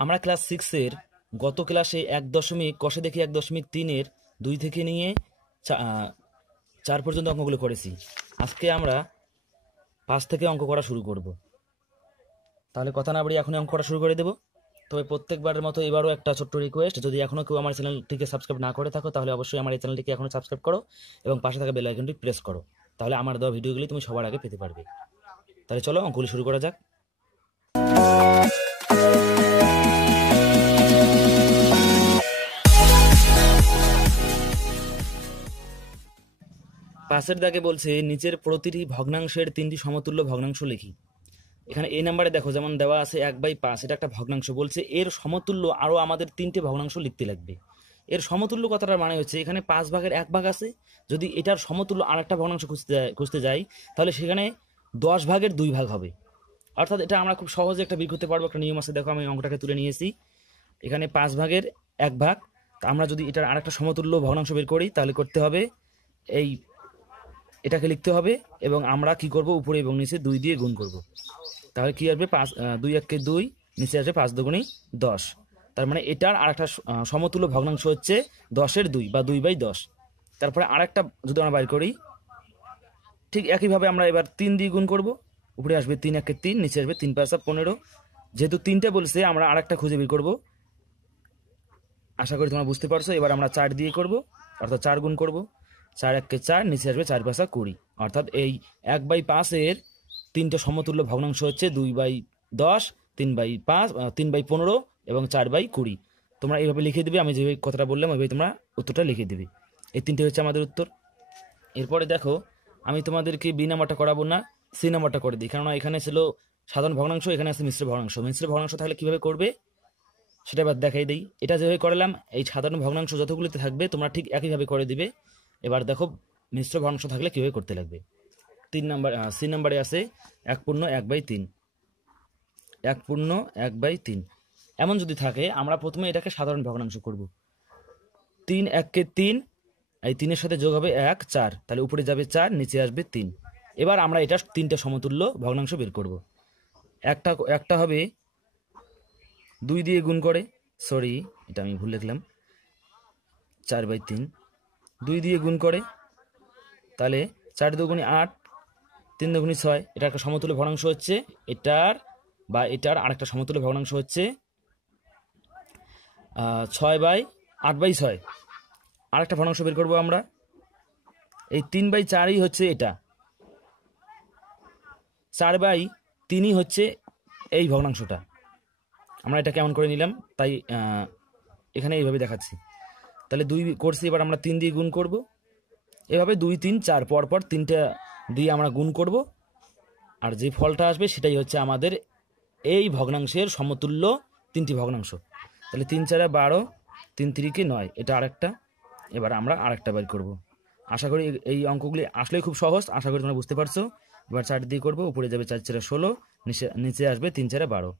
আমরা ক্লাস 6-এর গত ক্লাসে 1 দশমিক কষে দেখি 1.3-এর 2 থেকে নিয়ে 4 পর্যন্ত অঙ্কগুলো করেছি। আজকে আমরা 5 থেকে অঙ্ক করা শুরু করব। তাহলে কথা না বাড়িয়ে এখনই অঙ্ক করা শুরু করে দেব। তবে প্রত্যেকবারের মতো এবারও একটা ছোট্ট রিকোয়েস্ট, যদি এখনও কেউ আমার চ্যানেলটিকে সাবস্ক্রাইব না করে থাকো তাহলে অবশ্যই আমার এই চ্যানেলটিকে এখনও সাবস্ক্রাইব করো এবং পাশে থাকা বেল আইকনটি প্রেস করো, তাহলে আমার দেওয়া ভিডিওগুলি তুমি সবার আগে পেতে পারবে। তাহলে চলো অঙ্কগুলি শুরু করা যাক। পাশের দাগে বলছে নিচের প্রতিটি ভগ্নাংশের 3টি সমতুল্য ভগ্নাংশ লিখি। এখানে এই নাম্বারে দেখো যেমন দেওয়া আছে 1/5, এটা একটা ভগ্নাংশ। বলছে এর সমতুল্য আরও আমাদের 3টে ভগ্নাংশ লিখতে লাগবে। এর সমতুল্য কথাটার মানে হচ্ছে এখানে 5 ভাগের 1 ভাগ আছে, যদি এটার সমতুল্য আর একটা ভগ্নাংশ খুঁজতে যাই তাহলে সেখানে 10 ভাগের 2 ভাগ হবে। অর্থাৎ এটা আমরা খুব সহজে একটা বের করতে পারবো। একটা নিয়ম আছে, দেখো আমি অঙ্কটাকে তুলে নিয়েছি। এখানে 5 ভাগের 1 ভাগ, আমরা যদি এটার আরেকটা সমতুল্য ভগ্নাংশ বের করি তাহলে করতে হবে এটাকে লিখতে হবে এবং আমরা কি করব, উপরে এবং নিচে 2 দিয়ে গুণ করব। তাহলে কি আসবে, 2 1 × 2, নিচে আসবে 5 × 2 = 10। তার মানে এটার আরেকটা সমতুল্য ভগ্নাংশ হচ্ছে 10-এর 2 বা 2/10। তারপরে আরেকটা যদি আমরা বাইর করি, ঠিক একইভাবে আমরা এবার 3 দিয়ে গুণ করব। উপরে আসবে 3 1 × 3, নিচে আসবে 3 5 15। যেহেতু 3টে বলছে আমরা আরেকটা খুঁজে বের করব। আশা করি তোমরা বুঝতে পারছো। এবার আমরা 4 দিয়ে করব, অর্থাৎ 4 গুণ করব। 4 1 × 4, নিচে আসবে 4 5 20। অর্থাৎ এই 1/5-এর 3টে সমতুল্য ভগ্নাংশ হচ্ছে 2/10, 3/5, 3/15 এবং 4/20। তোমরা এইভাবে লিখে দিবে, আমি যেভাবে কথাটা বললাম ওইভাবে তোমরা উত্তরটা লিখে দিবে। এই 3টে হচ্ছে আমাদের উত্তর। এরপরে দেখো আমি তোমাদেরকে বি নাম্বারটা করাবো না, সি নাম্বারটা করে দিই, কেননা এখানে ছিল সাধারণ ভগ্নাংশ, এখানে আছে মিশ্র ভগ্নাংশ। মিশ্র ভগ্নাংশ তাহলে কীভাবে করবে সেটা এবার দেখাই দিই। এটা যেভাবে করলাম এই সাধারণ ভগ্নাংশ যতগুলিতে থাকবে তোমরা ঠিক একইভাবে করে দিবে। এবার দেখো মিশ্র ভগ্নাংশ থাকলে কীভাবে করতে লাগবে। 3 নাম্বার সি নাম্বারে আছে 1/1/3। 1/1/3 এমন যদি থাকে আমরা প্রথমে এটাকে সাধারণ ভগ্নাংশ করব। 3 1 × 3, এই 3-এর সাথে যোগ হবে 1 4, তাহলে উপরে যাবে 4, নিচে আসবে 3। এবার আমরা এটা 3টে সমতুল্য ভগ্নাংশ বের করব। একটা হবে 2 দিয়ে গুণ করে, সরি এটা আমি ভুল লিখলাম, 4/3 2 দিয়ে গুণ করে, তাহলে 4 2 × 8, 3 2 × 6। এটা একটা সমতুল্য ভগ্নাংশ হচ্ছে এটার বা এটার আরেকটা সমতুল্য ভগ্নাংশ হচ্ছে 6/8/6। আরেকটা ভগ্নাংশ বের করবো আমরা। এই 3/4ই হচ্ছে এটা, 4/3ই হচ্ছে এই ভগ্নাংশটা। আমরা এটা কেমন করে নিলাম, তাই এখানে এইভাবে দেখাচ্ছি। তাহলে 2 করছি, এবার আমরা 3 দিয়ে গুণ করব। এভাবে 2 3 4 পরপর 3টা দিয়ে আমরা গুণ করব, আর যে ফলটা আসবে সেটাই হচ্ছে আমাদের এই ভগ্নাংশের সমতুল্য 3টি ভগ্নাংশ। তাহলে 3 4 12, 3 3 × 9, এটা আরেকটা। এবার আমরা আরেকটা বের করব। আশা করি এই অঙ্কগুলি আসলেই খুব সহজ, আশা করি তোমরা বুঝতে পারছো। এবার 4 দিয়ে করব, উপরে যাবে 4 4 16, নিচে আসবে 3 4 12।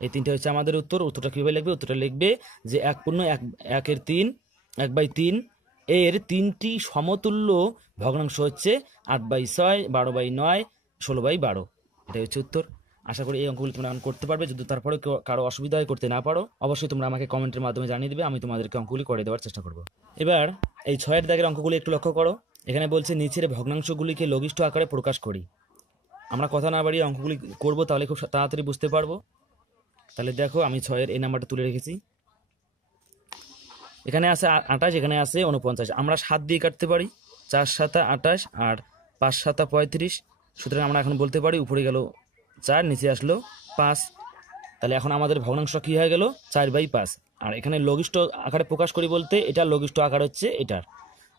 এই 3টে হচ্ছে আমাদের উত্তর। উত্তরটা কীভাবে লিখবে, উত্তরটা লিখবে যে 1/1/3 1/3 এর 3টি সমতুল্য ভগ্নাংশ হচ্ছে 8/6, 12/9, 16/12। এটাই হচ্ছে উত্তর। আশা করি এই অঙ্কগুলি তোমরা করতে পারবে। যদি তারপরে কারো অসুবিধা হয়, করতে না পারো, অবশ্যই তোমরা আমাকে কমেন্টের মাধ্যমে জানিয়ে দেবে, আমি তোমাদেরকে অঙ্কগুলি করে দেওয়ার চেষ্টা করব। এবার এই 6-এর দাগের অঙ্কগুলি একটু লক্ষ্য করো। এখানে বলছে নিচের ভগ্নাংশগুলিকে লঘিষ্ঠ আকারে প্রকাশ করি। আমরা কথা না বাড়িয়ে অঙ্কগুলি করব, তাহলে খুব তাড়াতাড়ি বুঝতে পারবো। তাহলে দেখো আমি 6-এর এই নাম্বারটা তুলে রেখেছি। এখানে আছে 28, এখানে আছে 49। আমরা 7 দিয়ে কাটতে পারি, 4 7 28 আর 5 7 35। সুতরাং আমরা এখন বলতে পারি উপরে গেল 4, নিচে আসলো 5। তাহলে এখন আমাদের ভগ্নাংশ কি হয়ে গেল, 4/5। আর এখানে লঘিষ্ঠ আকারে প্রকাশ করি বলতে এটা লঘিষ্ঠ আকার হচ্ছে এটার।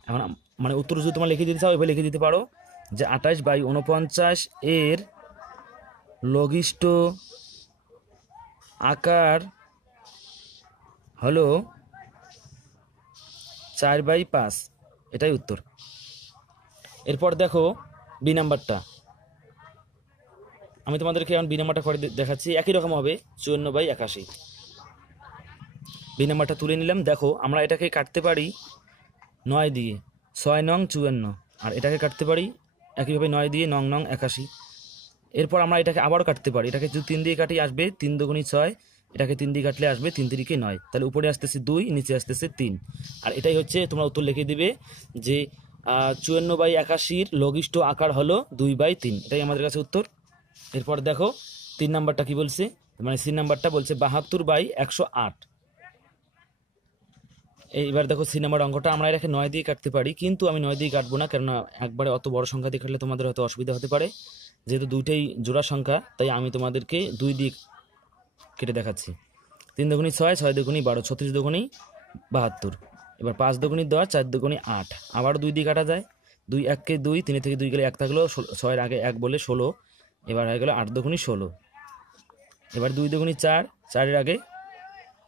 এখন মানে উত্তর যদি তোমরা লিখে দিতে চাও এভাবে লিখে দিতে পারো যে 28/49 এর লঘিষ্ঠ আকার হলো 4/5, এটাই উত্তর। এরপর দেখো বি নাম্বারটা, আমি তোমাদেরকে এখন বি নাম্বারটা করে দেখাচ্ছি। একই রকম হবে 54/81। বি নাম্বারটা তুলে নিলাম। দেখো আমরা এটাকে কাটতে পারি 9 দিয়ে, 6 9 54, আর এটাকে কাটতে পারি একইভাবে 9 দিয়ে, 9 9 81। এরপর আমরা এটাকে আবারও কাটতে পারি, এটাকে যদি 3 দিয়ে কাটি আসবে 3 2 × 6, এটাকে 3 দিয়ে কাটলে আসবে 3 3 9, তাহলে উপরে আসতেছে 2, নিচে আসতেছে 3। আর এটাই হচ্ছে তোমরা উত্তর লিখে দিবে যে 54/81 লঘিষ্ঠ আকার হলো 2/3, এটাই আমাদের কাছে উত্তর। এরপর দেখো 3 নাম্বারটা কি বলছে, মানে সি নাম্বারটা বলছে 72/108। এইবার দেখো সি নাম্বার অঙ্কটা আমরা এটাকে 9 দিয়ে কাটতে পারি, কিন্তু আমি 9 দিয়ে কাটবো না, কেননা একবারে অত বড় সংখ্যা দিয়ে কাটলে তোমাদের হয়তো অসুবিধা হতে পারে। যেহেতু দুইটাই জোড়া সংখ্যা, তাই আমি তোমাদেরকে 2 দিয়ে কেটে দেখাচ্ছি। 3 দুগুণী 6, 6 দুগুণী 12, 36 দুগুণী 72। এবার 5 দুগুণী 10, 4 দুগুণী 8, আবার 2 দিয়ে কাটা যায়। 2 1 কে 2, 3 থেকে 2 গেলে 1 থাকলো, 6 এর আগে 1 বলে 16, এবার হয়ে গেল 8 দুগুণী 16। এবার 2 দুগুণী 4, 4 এর আগে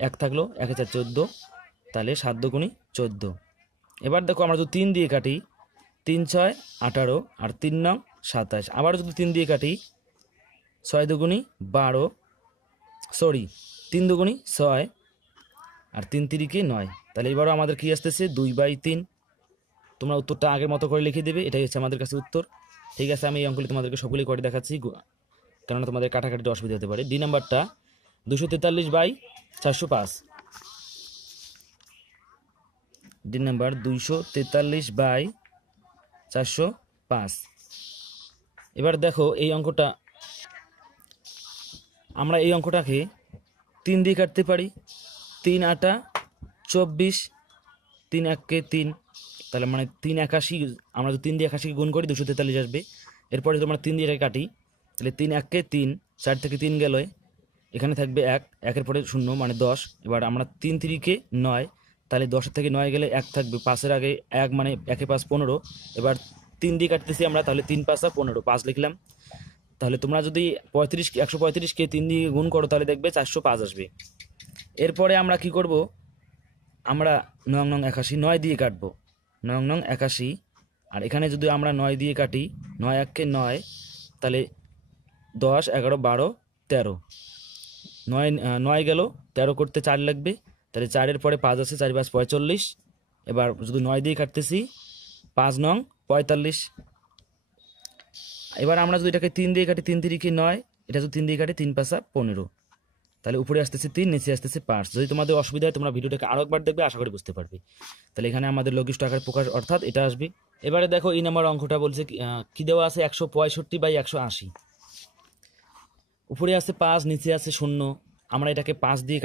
1 থাকলো, 1 এ 4 14, তাহলে 7 দুগুণী 14। এবার দেখো আমরা যদি 3 দিয়ে কাটি, 3 6 18 আর 3 9 27। আবার যদি 3 দিয়ে কাটি, 6 দুগুণী 12, সরি 3 দুগুণী 6 আর 3 3 9, তাহলে এবারও আমাদের কি আসতেছে 2/3। তোমরা উত্তরটা আগের মতো করে লিখে দেবে, এটাই হচ্ছে আমাদের কাছে উত্তর। ঠিক আছে, আমি এই অঙ্কগুলি তোমাদেরকে সবগুলি করে দেখাচ্ছি, কেননা তোমাদের কাটাকাটিতে অসুবিধা হতে পারে। ডি নাম্বারটা 243/405। D number 243/405। এবার দেখো এই অঙ্কটা, আমরা এই অঙ্কটাকে 3 দিয়ে কাটতে পারি। 3 8 24, 3 1 কে 3, তাহলে মানে 3 81, আমরা যদি 3 দিয়ে 81 গুণ করি 243 আসবে। এরপরে যদি আমরা 3 দিয়ে এটাকে কাটি, তাহলে 3 1 কে 3, 4 থেকে 3 গেল, এখানে থাকবে 1, 1-এর পরে 0 মানে 10। এবার আমরা 3 3 কে 9, তাহলে 10 থেকে 9 গেলে 1 থাকবে, 5-এর আগে 1 মানে 1 এ 5 15। এবার 3 দিয়ে কাটতেছি আমরা, তাহলে 3 5 15, 5 লিখলাম। তাহলে তোমরা যদি 135 কে 3 দিয়ে গুণ করো, তাহলে দেখবে 405 আসবে। এরপরে আমরা কি করব, আমরা 9 9 81, 9 দিয়ে কাটবো, 9 9 81। আর এখানে যদি আমরা 9 দিয়ে কাটি, 9 1 কে 9, তাহলে 10 11 12 13, 9 গেল, 13 করতে 4 লাগবে, তাহলে 4-এর পরে 5 আছে, 4 5 45। এবার যদি 9 দিয়ে কাটতেছি, 5 9 45। এবার আমরা যদি এটাকে 3 দিয়ে কাটি, 3 3 9, এটা যদি 3 দিয়ে কাটি 3 5 15, তাহলে উপরে আসতেছে 3, নিচে আসতেছে 5। যদি তোমাদের অসুবিধা হয় তোমরা ভিডিওটাকে আরো একবার দেখবে, আশা করি বুঝতে পারবে। তাহলে এখানে আমাদের লঘিষ্ঠ আকার প্রকাশ অর্থাৎ এটা আসবে। এবারে দেখো এই নাম্বার অঙ্কটা বলছে কি দেওয়া আছে, 165/180। উপরে আছে 5, নিচে আছে 0, আমরা এটাকে 5 দিয়ে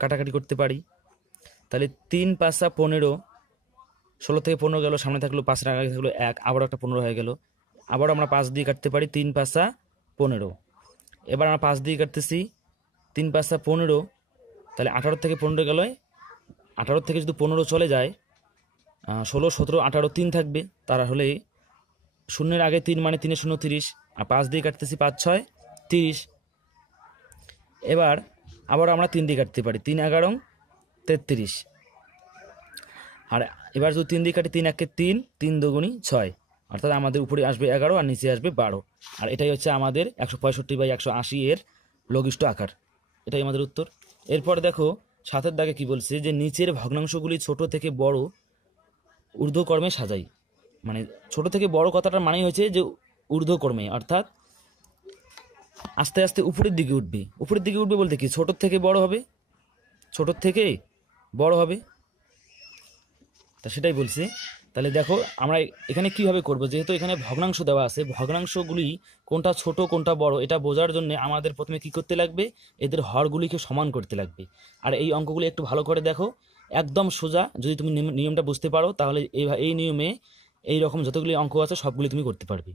কাটাকাটি করতে পারি। তাহলে 3 5 15, 16 থেকে 15 গেল, সামনে থাকলো 5-এর আগে থাকলো 1, আবার একটা 15 হয়ে গেল। আবার আমরা 5 দিয়ে কাটতে পারি, 3 5 15। এবার আমরা 5 দিয়ে কাটতেছি, 3 5 15, তাহলে 18 থেকে 15 গেল, 18 থেকে যদি 15 চলে যায়, 16 17 18 3 থাকবে, তারা হলে 0-এর আগে 3 মানে 3 0 30, আর 5 দিয়ে কাটতেছি 5 6 30। এবার আবার আমরা 3 দিয়ে কাটতে পারি, 3 11 33। আর এবার যদি 3 দিয়ে কাটি, 3 1 কে 3, 3 দুগুণী 6, অর্থাৎ আমাদের উপরে আসবে 11 আর নিচে আসবে 12। আর এটাই হচ্ছে আমাদের 165/180 এর লঘিষ্ঠ আকার, এটাই আমাদের উত্তর। এরপর দেখো 7-এর দাগে কি বলছে, যে নিচের ভগ্নাংশগুলি ছোট থেকে বড় ঊর্ধ্বক্রমে সাজাই। মানে ছোট থেকে বড় কথাটার মানেই হচ্ছে যে ঊর্ধ্বক্রমে, অর্থাৎ আস্তে আস্তে উপরের দিকে উঠবে। উপরের দিকে উঠবে বলতে কি, ছোট থেকে বড় হবে, ছোট থেকে বড় হবে, তা সেটাই বলছে। তাহলে দেখো আমরা এখানে কিভাবে করব, যেহেতু এখানে ভগ্নাংশ দেওয়া আছে, ভগ্নাংশগুলি কোনটা ছোট কোনটা বড় এটা বোঝার জন্য আমাদের প্রথমে কি করতে লাগবে, এদের হরগুলিকে সমান করতে লাগবে। আর এই অঙ্কগুলি একটু ভালো করে দেখো, একদম সোজা। যদি তুমি নিয়মটা বুঝতে পারো, তাহলে এই নিয়মে এই রকম যতগুলি অঙ্ক আছে সবগুলি তুমি করতে পারবে।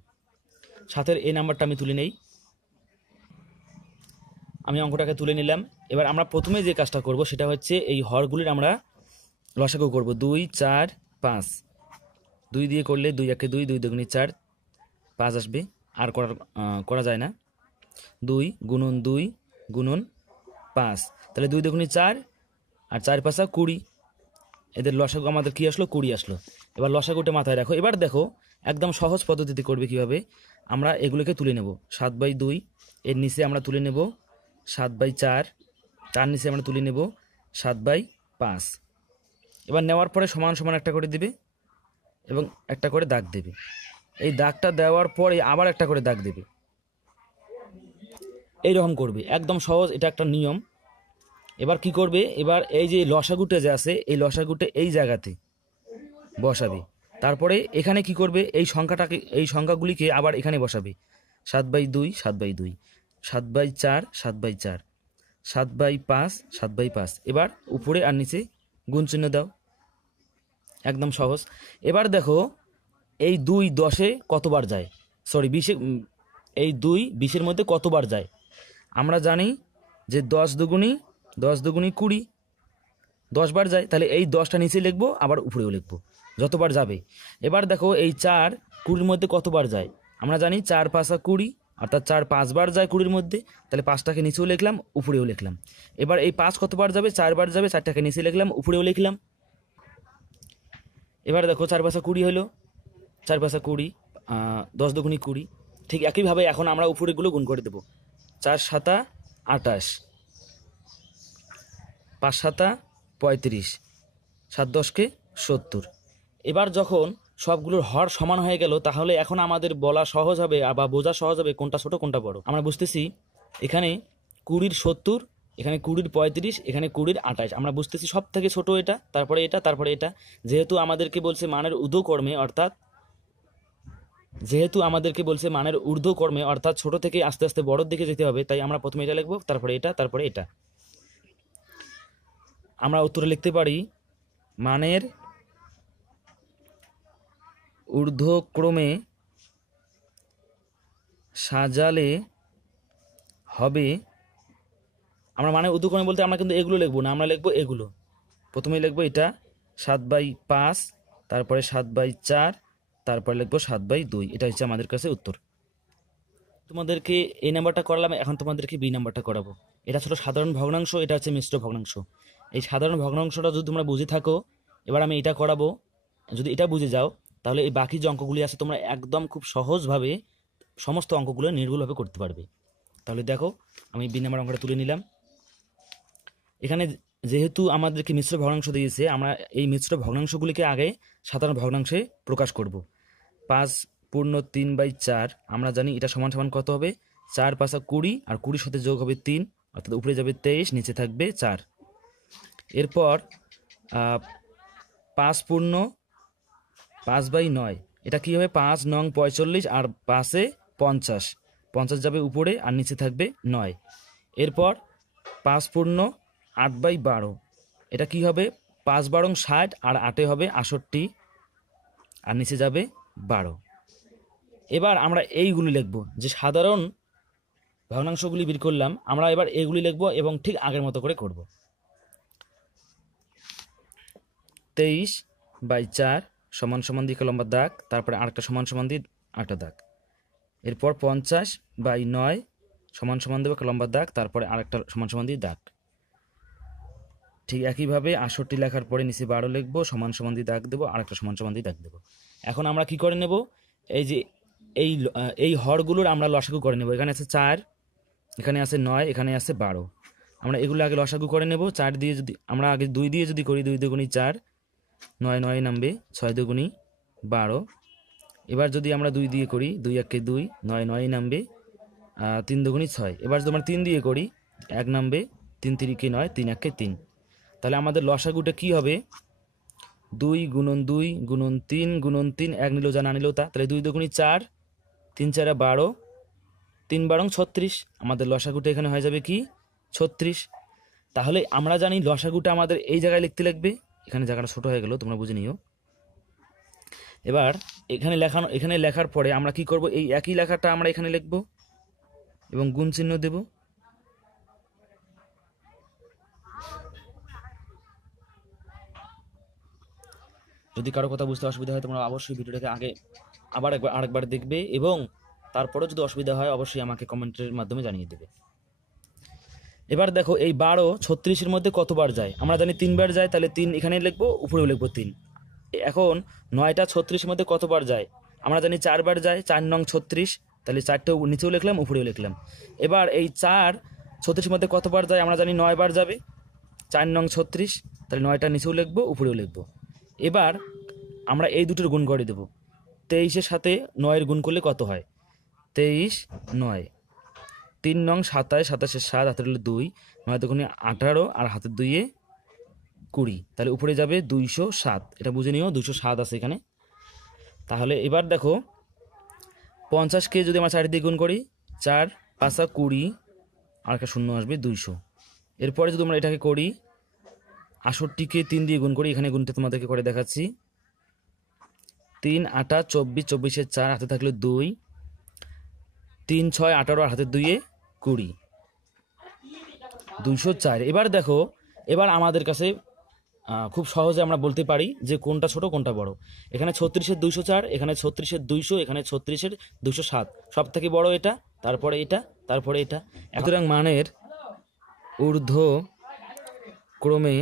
7-এর এই নাম্বারটা আমি তুলে নেই, আমি অঙ্কটাকে তুলে নিলাম। এবার আমরা প্রথমে যে কাজটা করব সেটা হচ্ছে এই হরগুলির আমরা লসাগু করব। 2 4 5, 2 দিয়ে করলে 2 1 2, 2 দুগুণী 4, 5 আসবে, আর করা যায় না। 2 গুণন 2 গুণন 5, তাহলে 2 দুগুণী 4 আর 4 5 20, এদের লসাগু আমাদের কি আসলো, 20 আসলো। এবার লসাগুটা মাথায় রাখো। এবার দেখো একদম সহজ পদ্ধতিতে করবে কিভাবে, আমরা এগুলোকে তুলে নেব। 7/2 এর নিচে আমরা তুলে নেব 7/4, তার নিচে আমরা তুলে নেব 7/5। এবার নেওয়ার পরে সমান সমান একটা করে দিবে এবং একটা করে দাগ দেবে। এই দাগটা দেওয়ার পরে আবার একটা করে দাগ দেবে, এইরকম করবে, একদম সহজ, এটা একটা নিয়ম। এবার কি করবে, এবার এই যে লসাগুটা যে আছে এই লসাগুটা এই জায়গাতে বসাবে। তারপরে এখানে কি করবে, এই সংখ্যাটাকে এই সংখ্যাগুলিকে আবার এখানে বসাবে। 7/2 7/2, 7/4 7/4, 7/5 7/5। এবার উপরে আর নিচে গুণ চিহ্ন দাও, একদম সহজ। এবার দেখো এই 2 10-এ কতবার যায়, সরি 20-এ, এই 2 20-এর মধ্যে কতবার যায়। আমরা জানি যে 10 দুগুণী 20, 10 বার যায়, তাহলে এই 10টা নিচে লিখবো আবার উপরেও লিখবো যতবার যাবে। এবার দেখো এই 4 20-এর মধ্যে কতবার যায়, আমরা জানি 4 5 20, অর্থাৎ 4 5 বার যায় 20-এর মধ্যে, তাহলে 5টাকে নিচেও লিখলাম উপরেও লিখলাম। এবার এই 5 কতবার যাবে, 4 বার যাবে, 4টাকে নিচে লিখলাম উপরেও লিখলাম। এবার দেখো 4 5 20 হলো, 4 5 20, 10 দুগুণী 20। ঠিক একইভাবে এখন আমরা উপরেগুলো গুণ করে দেবো। 4 7 28, 5 7 35, 7 10 70। এবার যখন সবগুলোর হর সমান হয়ে গেল, তাহলে এখন আমাদের বলা সহজ হবে বা বোঝা সহজ হবে কোনটা ছোট কোনটা বড়। আমরা বুঝতেছি এখানে 20-র 70, এখানে 20-র 35, এখানে 20-র 28। আমরা বুঝতেছি সব থেকে ছোট এটা, তারপরে এটা, তারপরে এটা। যেহেতু আমাদেরকে বলছে মানের ঊর্ধ্বক্রমে, অর্থাৎ ছোট থেকে আস্তে আস্তে বড়র দিকে যেতে হবে, তাই আমরা প্রথমে এটা লিখবো, তারপরে এটা, তারপরে এটা। আমরা উত্তরে লিখতে পারি মানের ঊর্ধ্বক্রমে সাজালে হবে। আমরা মানে ঊর্ধ্বক্রমে বলতে আমরা কিন্তু এগুলো লিখবো না, আমরা লিখবো এগুলো। প্রথমে লিখবো এটা 7/5, তারপরে 7/4, তারপরে লিখবো 7/2। এটা হচ্ছে আমাদের কাছে উত্তর। তোমাদেরকে এই নাম্বারটা করালাম, এখন তোমাদেরকে বি নাম্বারটা করাবো। এটা ছিল সাধারণ ভগ্নাংশ, এটা হচ্ছে মিশ্র ভগ্নাংশ। এই সাধারণ ভগ্নাংশটা যদি তোমরা বুঝে থাকো, এবার আমি এটা করাবো, যদি এটা বুঝে যাও, তাহলে এই বাকি যে অঙ্কগুলি আছে তোমরা একদম খুব সহজভাবে সমস্ত অঙ্কগুলো নির্ভুলভাবে করতে পারবে। তাহলে দেখো আমি বি নাম্বার অঙ্কটা তুলে নিলাম। এখানে যেহেতু আমাদেরকে মিশ্র ভগ্নাংশ দিয়েছে, আমরা এই মিশ্র ভগ্নাংশগুলিকে আগে সাধারণ ভগ্নাংশে প্রকাশ করব। 5 পূর্ণ 3/4, আমরা জানি এটা সমান সমান কত হবে, 4 5 20, আর 20 সাথে যোগ হবে 3, অর্থাৎ উপরে যাবে 23, নিচে থাকবে 4। এরপর 5 পূর্ণ 5/9, এটা কি হবে, 5 নং 45, আর 5-এ 50, 50 যাবে উপরে আর নিচে থাকবে 9। এরপর 5 পূর্ণ 8/12, এটা কি হবে, 5 12 60, আর 8-এ হবে 68, আর নিচে যাবে 12। এবার আমরা এইগুলি লিখব, যে সাধারণ ভগ্নাংশগুলি বের করলাম, আমরা এবার এগুলি লিখব এবং ঠিক আগের মতো করে করব। 23/4 সমান সমান দিয়ে লম্বা দাগ, তারপরে আরেকটা সমান সমান দিয়ে আরেকটা দাগ। এরপর 50/9 সমান সমান দেবো লম্বা দাগ, তারপরে আরেকটা সমান সমান দিয়ে দাগ। ঠিক একইভাবে 68 লেখার পরে নিচে 12 লিখবো, সমান সমান দিয়ে দাগ দেবো, আরেকটা সমান সমান দিয়ে দাগ দেবো। এখন আমরা কি করে নেব, এই যে এই হরগুলোর আমরা লসাগু করে নেব। এখানে আছে 4, এখানে আছে 9, এখানে আছে 12। আমরা এগুলো আগে লসাগু করে নেব। 4 দিয়ে যদি আমরা আগে 2 দিয়ে যদি করি, 2 দুগুণী 4, 9 9 নামবে, 6 দুগুণী 12। এবার যদি আমরা 2 দিয়ে করি, 2 1 2, 9 9 নামবে, 3 দুগুণী 6। এবার যদি আমরা 3 দিয়ে করি, 1 নামবে, 3 3 9, 3 1 3। তাহলে আমাদের লসাগুটা কি হবে, 2 গুণন 2 গুণন 3 গুণন 3, 1 নিলেও যা না নিলেও তা। তাহলে 2 দুগুণী 4, 3 4 12, 3 12 36। আমাদের লসাগুটা এখানে হয়ে যাবে কি 36। তাহলে আমরা জানি লসাগুটা আমাদের এই জায়গায় লিখতে লাগবে। এখানে জায়গাটা ছোট হয়ে গেল, তোমরা বুঝে নিও। এবার এখানে লেখার পরে আমরা কি করব, এই একই লেখাটা আমরা এখানে লিখব এবং গুণ চিহ্ন দেব। যদি কারো কথা বুঝতে অসুবিধা হয়, তোমরা অবশ্যই ভিডিওটাকে আগে আরেকবার দেখবে, এবং তারপরে যদি অসুবিধা হয় অবশ্যই আমাকে কমেন্টের মাধ্যমে জানিয়ে দেবে। এবার দেখো এই 12 36-এর মধ্যে কতবার যায়, আমরা জানি 3 বার যায়, তাহলে 3 এখানে লিখবো, উপরেও লিখবো 3। এখন 9টা 36-এর মধ্যে কতবার যায়, আমরা জানি 4 বার যায়, 4 নং 36, তাহলে 4টা নিচেও লিখলাম, উপরেও লিখলাম। এবার এই 4 36-এর মধ্যে কতবার যায়, আমরা জানি 9 বার যাবে, 4 নং 36, তাহলে 9টা নিচেও লিখবো, উপরেও লিখবো। এবার আমরা এই দুটোর গুণ করে দেব। 23-এর সাথে 9-এর গুণ করলে কত হয়, 23 9, 3 নং 27, 27-এর 7, হাতের হলো 2, দুগুণে 18 আর হাতের 2-এ 20, তাহলে উপরে যাবে 207। এটা বুঝে নিও, 207 আছে এখানে। তাহলে এবার দেখো 50কে যদি আমরা 4 দিয়ে গুণ করি, 4 5 20, আর একটা শূন্য আসবে 200। এরপরে যদি আমরা এটাকে করি 68কে 3 দিয়ে গুণ করি, এখানে গুণটা তোমাদেরকে করে দেখাচ্ছি। 3 8 24, 24-এ 4, হাতে থাকলে 2, 3 6 18 আর হাতের 2-এ 20, 204। এবার দেখো, এবার আমাদের কাছে খুব সহজে আমরা বলতে পারি যে কোনটা ছোট কোনটা বড়। এখানে 36-এর 204, এখানে 36-এর 200, এখানে 36-এর 207, সব থেকে বড় এটা, তারপরে এটা, তারপরে এটা। সুতরাং মানের ঊর্ধ্ব ক্রমে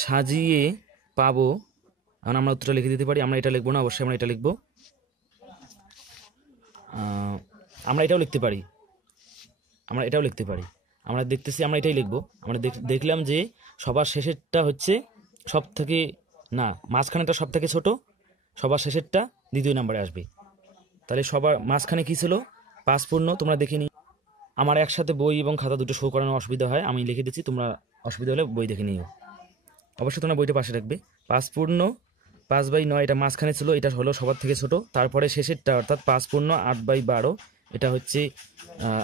সাজিয়ে পাবো। এখন আমরা উত্তরটা লিখে দিতে পারি। আমরা এটা লিখবো না, অবশ্যই আমরা এটা লিখবো। আমরা এটাও লিখতে পারি, আমরা দেখতেছি আমরা এটাই লিখবো। আমরা দেখলাম যে সবার শেষেরটা হচ্ছে সব থেকে, না, মাঝখানেটা সব থেকে ছোট, সবার শেষেরটা দ্বিতীয় নম্বরে আসবে। তাহলে সবার মাঝখানে কি ছিল? 5 পূর্ণ। তোমরা দেখে নি, আমার একসাথে বই এবং খাতা দুটো শো করানো অসুবিধা হয়, আমি লিখে দিচ্ছি, তোমরা অসুবিধা হলে বই দেখে নিও। অবশ্যই তোমরা বইটা পাশে রাখবে। 5 পূর্ণ 5/9, এটা মাঝখানে ছিল, এটা হলো সবার থেকে ছোট। তারপরে শেষেরটা অর্থাৎ 5 পূর্ণ 8/12, এটা হচ্ছে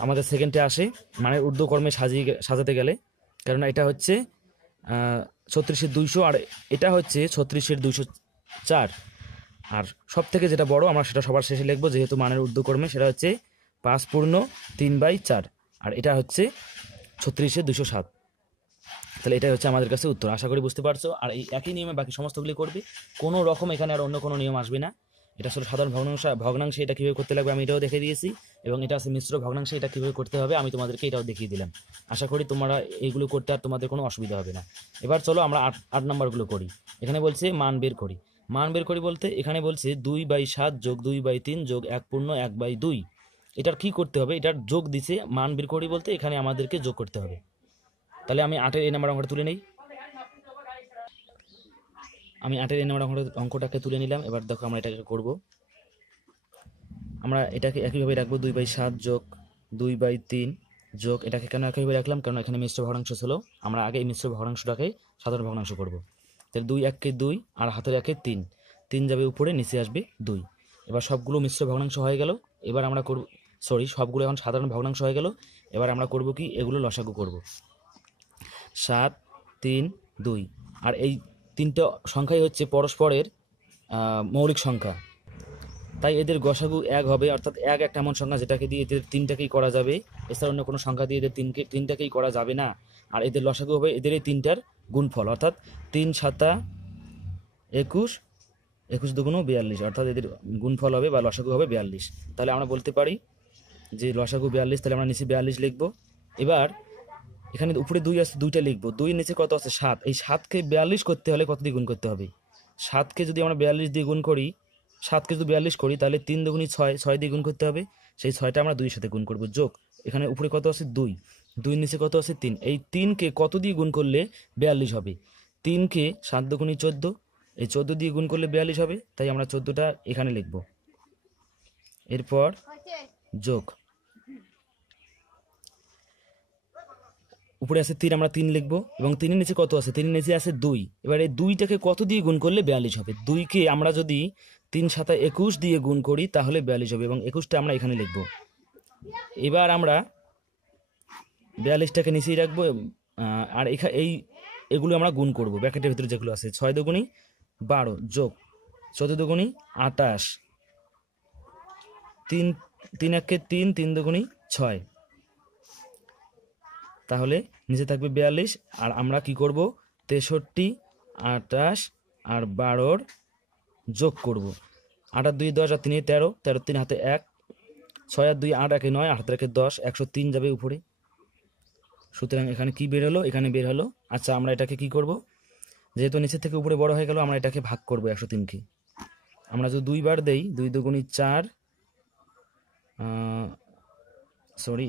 আমাদের সেকেন্ডে আসে মানে ঊর্ধ্বকর্মে সাজাতে গেলে, কারণ এটা হচ্ছে 36-এর 200 আর এটা হচ্ছে 36-এর 204। আর সব থেকে যেটা বড় আমরা সেটা সবার শেষে লিখবো, যেহেতু মানের ঊর্ধ্বকর্মে, সেটা হচ্ছে 5 পূর্ণ 3/4, আর এটা হচ্ছে 36-এর 207। তাহলে এটাই হচ্ছে আমাদের কাছে উত্তর। আশা করি বুঝতে পারছো। আর এই একই নিয়মে বাকি সমস্তগুলি করবে, কোনো রকম এখানে আর অন্য কোনো নিয়ম আসবে না। এটা আসলে সাধারণ ভগ্নাংশে এটা কীভাবে করতে লাগবে আমি এটাও দেখে দিয়েছি, এবং এটা আছে মিশ্র ভগ্নাংশে এটা কীভাবে করতে হবে আমি তোমাদেরকে এটাও দেখিয়ে দিলাম। আশা করি তোমরা এইগুলো করতে আর তোমাদের কোনো অসুবিধা হবে না। এবার চলো আমরা 8 নম্বরগুলো করি। এখানে বলছে মান বের করি। মান বের করি বলতে এখানে বলছে 2/7 যোগ 2/3 যোগ 1 পূর্ণ 1/2। এটার কি করতে হবে? এটার যোগ দিছে, মান বের করি বলতে এখানে আমাদেরকে যোগ করতে হবে। তাহলে আমি 8-এর এই নাম্বার অঙ্কটা তুলে নেই। আমি 8-এর এই নাম্বার অঙ্কটাকে তুলে নিলাম। এবার দেখো আমরা এটাকে করব। আমরা এটাকে একইভাবে রাখবো, 2/7 যোগ 2/3 যোগ, এটাকে কেন একইভাবে রাখলাম? কারণ এখানে মিশ্র ভগ্নাংশ ছিল। আমরা আগে এই মিশ্র ভগ্নাংশটাকে সাধারণ ভগ্নাংশ করব। তাহলে 2 1-কে 2 আর হাতের 1-এ 3, 3 যাবে উপরে, নিচে আসবে 2। এবার সবগুলো মিশ্র ভগ্নাংশ হয়ে গেল। এবার আমরা করব, সবগুলো এখন সাধারণ ভগ্নাংশ হয়ে গেল। এবার আমরা করব কি, এগুলো লসাগু করব। 7 3 2, আর এই তিনটা সংখ্যাই হচ্ছে পরস্পরের মৌলিক সংখ্যা, তাই এদের গসাগু 1 হবে। অর্থাৎ 1 একটা এমন সংখ্যা যেটাকে দিয়ে এদের তিনটাকেই করা যাবে, এছাড়া অন্য কোনো সংখ্যা দিয়ে এদের তিনটাকেই করা যাবে না। আর এদের লসাগু হবে এদের এই তিনটার গুণফল, অর্থাৎ 3 7 21, 21 2 42, অর্থাৎ এদের গুণফল হবে বা লসাগু হবে 42। তাহলে আমরা বলতে পারি যে লসাগু 42। তাহলে আমরা নিচে 42 লিখবো। এবার এখানে উপরে 2 আছে, 2টা লিখবো। 2 নিচে কত আছে? 7। এই 7কে 42 করতে হলে কত দিয়ে গুণ করতে হবে? 7কে যদি আমরা 42 দিয়ে গুণ করি, 7কে যদি 42 করি, তাহলে 3 দুগুণী 6, 6 দিয়ে গুণ করতে হবে। সেই 6টা আমরা 2-এর সাথে গুণ করবো, যোগ, এখানে উপরে কত আছে? 2, 2 নিচে কত আছে? 3। এই 3কে কত দিয়ে গুণ করলে 42 হবে? 3কে 7 দুগুণী 14, এই 14 দিয়ে গুণ করলে 42 হবে, তাই আমরা 14টা এখানে লিখবো। এরপর যোগ, উপরে আছে 3, আমরা 3 লিখবো, এবং 3-এর নিচে কত আছে? 3-এর নিচে আছে 2। এবার এই 2টাকে কত দিয়ে গুণ করলে 42 হবে? 2কে আমরা যদি 3 7 21 দিয়ে গুণ করি তাহলে 42 হবে, এবং 21টা আমরা এখানে লিখব। এবার আমরা 42টাকে নিচেই রাখবো, আর এগুলো আমরা গুণ করব ব্র্যাকেটের ভিতরে যেগুলো আছে। 6 দুগুণী 12 যোগ 14 দুগুণী 28, 3 3 1-কে 3, 3 দুগুণী 6, তাহলে নিচে থাকবে 42। আর আমরা কি করব? 63, 28 আর 12 যোগ করব। 8 আর 2 10 আর 3 13, 13 3 হাতে 1, 6 আর 2 8 1 9 আর হাতে 10, 103 যাবে উপরে। সুতরাং এখানে কি বের হলো? এখানে বের হলো। আচ্ছা, আমরা এটাকে কি করব? যেহেতু নিচের থেকে উপরে বড় হয়ে গেল, আমরা এটাকে ভাগ করব 103কে। আমরা যদি 2 বার দেই, 2 দুগুণী 4,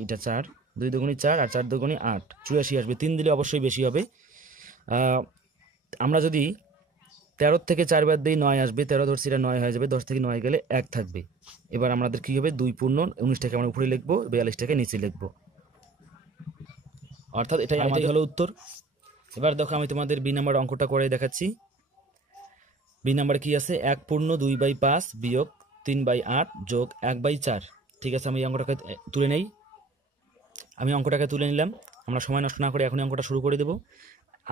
এটা 4, 2 দুগুণী 4 আর 4 দুগুণী 8, 84 আসবে। 3 দিলে অবশ্যই বেশি হবে। আমরা যদি 13 থেকে 4 বার দিই 9 আসবে, 13 ধরছি, এটা 9 হয়ে যাবে। 10 থেকে 9 গেলে 1 থাকবে। এবার আমাদের কি হবে? 2 পূর্ণ 19টাকে আমরা উপরে লিখবো, 42টাকে নিচে লিখবো। অর্থাৎ এটাই হলো উত্তর। এবার দেখো আমি তোমাদের বি নাম্বার অঙ্কটা করে দেখাচ্ছি। বি নাম্বার কি আছে, 1/2/5 বিয়োগ 3/8 যোগ 1/4। ঠিক আছে, আমি এই অঙ্কটাকে তুলে নেই। আমি অঙ্কটাকে তুলে নিলাম। আমরা সময় নষ্ট না করে এখনই অঙ্কটা শুরু করে দেবো।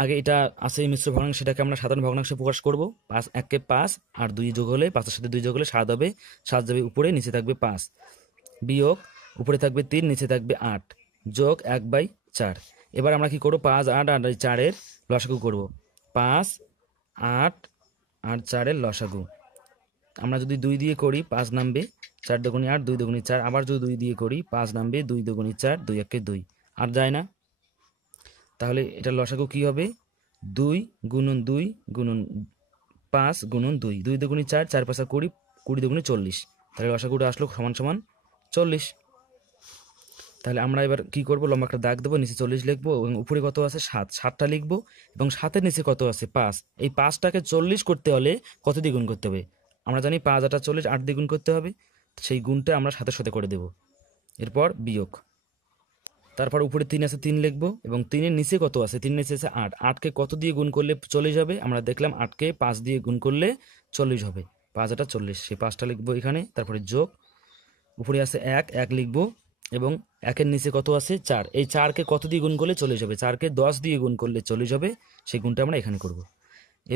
আগে এটা আছে মিশ্র ভগ্নাংশ, সেটাকে আমরা সাধারণ ভগ্নাংশে প্রকাশ করব। 5 1 5 আর 2 যোগ হলে 5-এর সাথে 2 যোগ হলে 7 হবে। 7 যাবে উপরে, নিচে থাকবে 5, বিয়োগ উপরে থাকবে 3, নিচে থাকবে 8, যোগ 1/4। এবার আমরা কি করব, 5 8 আর 4-এর লসাগু করব। 5 8 আর 4-এর লসাগু আমরা যদি 2 দিয়ে করি 5 নামবে, 4 দুগুণে 8, 2 দুগুণে 4। আবার যদি 2 দিয়ে করি 5 নামবে, 2 দুগুণে 4, 2 1 2। আর যায় না, তাহলে এটা লসাগু কি হবে, 2 গুণন 2 গুণন 5 গুণন 2, 2 দুগুণে 4, 4 5 20, 20 দুগুণে 40। তাহলে লসাগুটা আসলো সমান সমান 40। তাহলে আমরা এবার কি করব, লম্বা একটা দাগ দেবো, নিচে 40 লিখবো এবং উপরে কত আছে 7, 7টা লিখবো এবং 7-এর নিচে কত আছে 5। এই 5টাকে 40 করতে হলে কত দিয়ে গুণ করতে হবে, আমরা জানি 5 8 40, 8 দিয়ে গুণ করতে হবে। সেই গুণটা আমরা 7-এর সাথে করে দেব। এরপর বিয়োগ, তারপর উপরে 3 আছে 3 লিখবো এবং 3-এর নিচে কত আছে, 3-এর নিচে আছে 8, 8কে কত দিয়ে গুণ করলে 40 হবে, আমরা দেখলাম 8কে 5 দিয়ে গুণ করলে 40 হবে। 5 8 40, সেই 5টা লিখবো এখানে। তারপরে যোগ, উপরে আছে 1, 1 লিখবো এবং 1-এর নিচে কত আছে 4, এই 4কে কত দিয়ে গুণ করলে 40 হবে, 4কে 10 দিয়ে গুণ করলে 40 হবে। সেই গুণটা আমরা এখানে করব।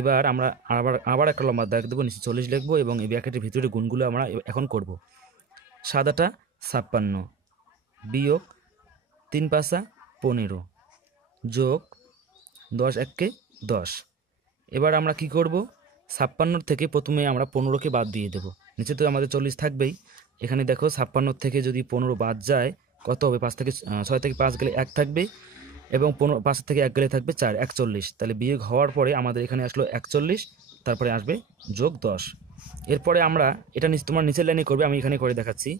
এবার আমরা আবার একটা লম্বা দাগ দেবো, নিচে 40 লিখবো এবং এই ব্র্যাকেটের ভিতরে গুণগুলো আমরা এখন করব। 7 8 56 বিয়োগ 3 5 15 যোগ 10 1 10। এবার আমরা কি করব, 56 থেকে প্রথমে আমরা 15কে বাদ দিয়ে দেব। নিচে তো আমাদের 40 থাকবেই। এখানে দেখো 56 থেকে যদি 15 বাদ যায় কত হবে, 6 থেকে 5 গেলে 1 থাকবে এবং 5 থেকে 1 গেলে থাকবে 4, 41। তাহলে বিয়োগ হওয়ার পরে আমাদের এখানে আসলো 41, তারপরে আসবে যোগ 10। এরপরে আমরা এটা তোমার নিচের লাইনে করবে, আমি এখানে করে দেখাচ্ছি।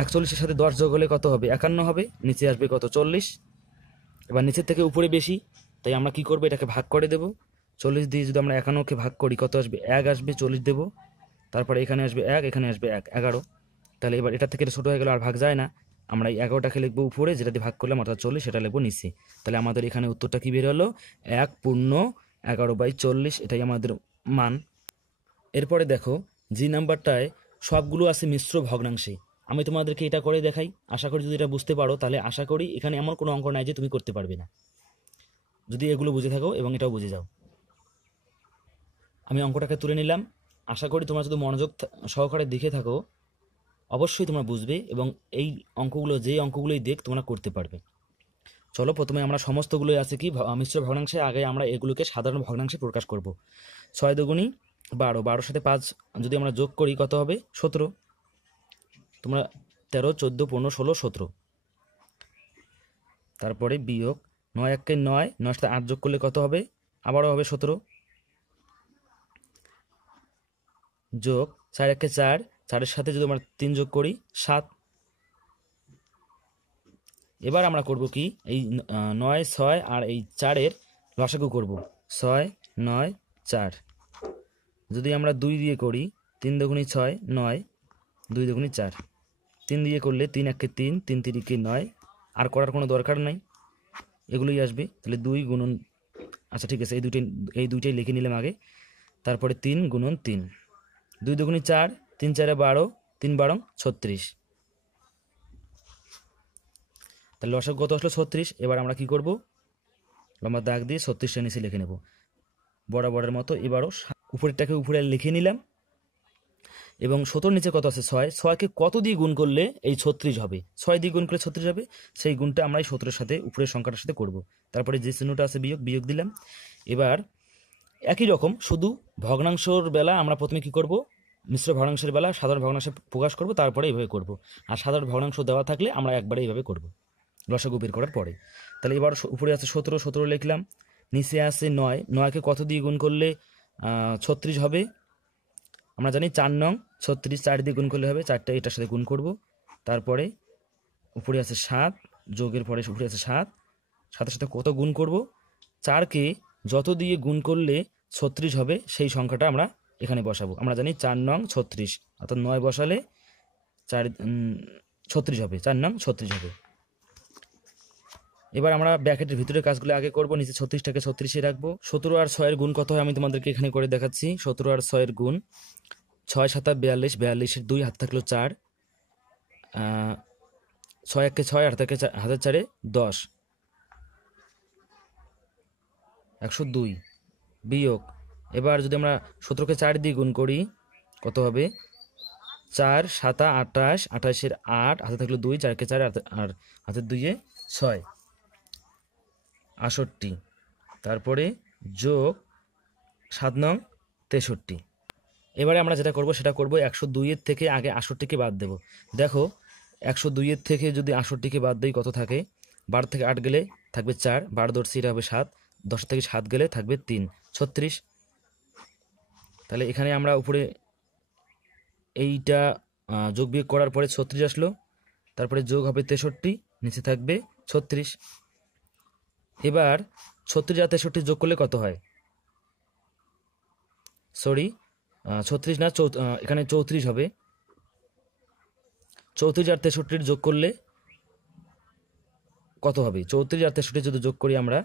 41-এর সাথে 10 যোগ হলে কত হবে, 51 হবে। নিচে আসবে কত, 40। এবার নিচের থেকে উপরে বেশি, তাই আমরা কি করব, এটাকে ভাগ করে দেব। 40 দিয়ে যদি আমরা 51কে ভাগ করি কত আসবে, 1 আসবে। 40 দেব, তারপরে এখানে আসবে 1, এখানে আসবে 1, 11। তাহলে এবার এটা থেকে ছোটো হয়ে গেল, আর ভাগ যায় না। আমরা এই 11টাকে লিখবো উপরে, যেটা দিয়ে ভাগ করলাম অর্থাৎ 40, সেটা লিখবো নিচে। তাহলে আমাদের এখানে উত্তরটা কি বের হলো, 1/11/40, এটাই আমাদের মান। এরপরে দেখো জি নাম্বারটায় সবগুলো আছে মিশ্র ভগ্নাংশে। আমি তোমাদেরকে এটা করে দেখাই, আশা করি যদি এটা বুঝতে পারো তাহলে আশা করি এখানে এমন কোনো অঙ্ক নাই যে তুমি করতে পারবে না, যদি এগুলো বুঝে থাকো এবং এটাও বুঝে যাও। আমি অঙ্কটাকে তুলে নিলাম। আশা করি তোমরা যদি মনোযোগ সহকারে দেখে থাকো অবশ্যই তোমরা বুঝবে এবং এই অঙ্কগুলো, যেই অঙ্কগুলোই দেখ তোমরা করতে পারবে। চলো প্রথমে আমরা সমস্তগুলোই আছে কি মিশ্র ভগ্নাংশে, আগে আমরা এগুলোকে সাধারণ ভগ্নাংশে প্রকাশ করব। 6 দুগুণী 12, 12-এর সাথে 5 যদি আমরা যোগ করি কত হবে, 17। তোমরা 13 14 15 16 17। তারপরে বিয়োগ 9 1 9, 9-এর সাথে 8 যোগ করলে কত হবে, আবারও হবে 17। যোগ 4 1 4, 4-এর সাথে যদি আমরা 3 যোগ করি 7। এবার আমরা করব কি, এই 9 6 আর এই 4-এর লসাগু করব। 6 9 4 যদি আমরা 2 দিয়ে করি, 3 দুগুণে 6 9, 2 দুগুণে 4। 3 দিয়ে করলে 3 1 3, 3 3 9, আর করার কোনো দরকার নাই, এগুলোই আসবে। তাহলে 2 গুণন, আচ্ছা ঠিক আছে, এই দুইটাই লিখে নিলাম আগে। তারপরে 3 গুণন 3, 2 দুগুণে 4, 3 4 12, 3 12 36। তাহলে লসাগু কত আসলো, 36। এবার আমরা কি করব, লম্বা দাগ দিয়ে 36-এর নিচে লিখে নেব বরাবরের মতো। এবারও উপরেরটাকে উপরে লিখে নিলাম এবং 17 নিচে কত আছে 6, 6কে কত দিয়ে গুণ করলে এই 36 হবে, 6 দিয়ে গুণ করলে 36 হবে। সেই গুণটা আমরা এই 17-এর সাথে উপরের সংখ্যাটার সাথে করব। তারপরে যে চিহ্নটা আছে বিয়োগ, বিয়োগ দিলাম। এবার একই রকম, শুধু ভগ্নাংশর বেলা আমরা প্রথমে কি করব, মিশ্র ভগ্নাংশের বেলা সাধারণ ভগ্নাংশে প্রকাশ করব, তারপরে এইভাবে করব। আর সাধারণ ভগ্নাংশ দেওয়া থাকলে আমরা একবারে এইভাবে করব লসাগু বের করার পরে। তাহলে এবার উপরে আছে 17, 17 লিখলাম। নিচে আছে 9, 9কে কত দিয়ে গুণ করলে 36 হবে, আমরা জানি 4 নং 36, 4 দিয়ে গুণ করলে হবে, 4টা এটার সাথে গুণ করব। তারপরে উপরে আছে 7, যোগের পরে উপরে আছে 7, 7-এর সাথে কত গুণ করব, 4কে যত দিয়ে গুণ করলে 36 হবে সেই সংখ্যাটা আমরা এখানে বসাবো। আমরা জানি 4 নং 36, অর্থাৎ 9 বসালে 4 36 হবে, 4 নং 36 হবে। এবার আমরা ব্র্যাকেটের ভিতরে কাজগুলো আগে করব, নিচে 36টাকে 36-এ রাখবো। 17 আর 6 এর গুণ কত হয় আমি তোমাদেরকে এখানে করে দেখাচ্ছি। 17 আর 6 এর গুণ 6 7 42, 42-এর 2 হাত থাকলো 4, 6 1 6, আর থাকে হাতের 4-এ 10, 102 বিয়োগ। এবার যদি আমরা 17কে 4 দিয়ে গুণ করি কত হবে, 4 7 28, 28-এর 8 হাতে থাকলো 2, 4-কে 4 আর হাতের 2-এ 6, 68, তারপরে যোগ 7 নং 63। এবারে আমরা যেটা করব সেটা করব 102-এর থেকে আগে 68-কে বাদ দেব। দেখো 102-এর থেকে যদি 68-কে বাদ দিই কত থাকে, 12 থেকে 8 গেলে থাকবে 4, 12 ধরছি এটা হবে 7, 10 থেকে 7 গেলে থাকবে 3, 36। তাহলে এখানে আমরা উপরে এইটা যোগ বিয়োগ করার পরে 36 আসলো, তারপরে যোগ হবে 63, নিচে থাকবে 36। এবার 36 আর 63 যোগ করলে কত হয়, সরি 36 না, এখানে 34 হবে। 34 আর 63 যোগ করলে কত হবে, 34 আর 63 যদি যোগ করি আমরা,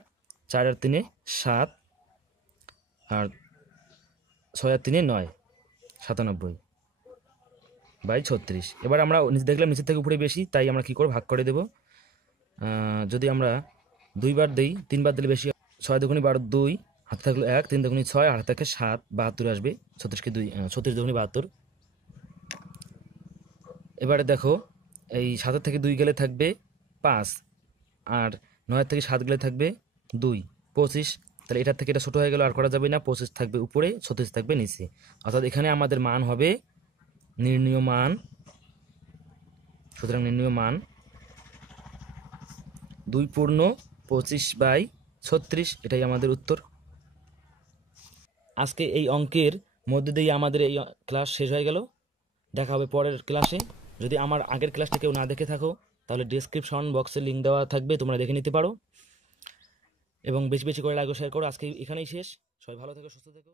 4 আর 3-এ 7, আর 6 আর 3-এ 9, 97 বাই 36। এবার আমরা নিচে দেখলাম নিচের থেকে উপরে বেশি, তাই আমরা কি করব, ভাগ করে দেব। যদি আমরা 2 বার দিই, 3 বার দিলে বেশি, 6 দুগুণে 12, 2 হাতে থাকলো 1, 3 দুগুণে 6, আর হাতে থাকে 7, 72 আসবে। 36কে 2, 36 দুগুণে 72। এবারে দেখো এই 7 থেকে 2 গেলে থাকবে 5, আর 9 থেকে 7 গেলে থাকবে 2, 25। তাহলে এটার থেকে এটা ছোট হয়ে গেল, আর করা যাবে না, 25 থাকবে উপরে, 36 থাকবে নিচে। অর্থাৎ এখানে আমাদের মান হবে নির্ণীয় মান, সুতরাং নির্ণীয় মান 2.25/36, এটাই আমাদের উত্তর। আজকে এই অঙ্কের মধ্যে দিয়ে আমাদের এই ক্লাস শেষ হয়ে গেল। দেখা হবে পরের ক্লাসে। যদি আমার আগের ক্লাসটা কেউ না দেখে থাকো তাহলে ডেসক্রিপশন বক্সে লিঙ্ক দেওয়া থাকবে, তোমরা দেখে নিতে পারো। এবং বেশি বেশি করে লাইক ও শেয়ার করো। আজকে এখানেই শেষ। সবাই ভালো থেকো, সুস্থ থেকো।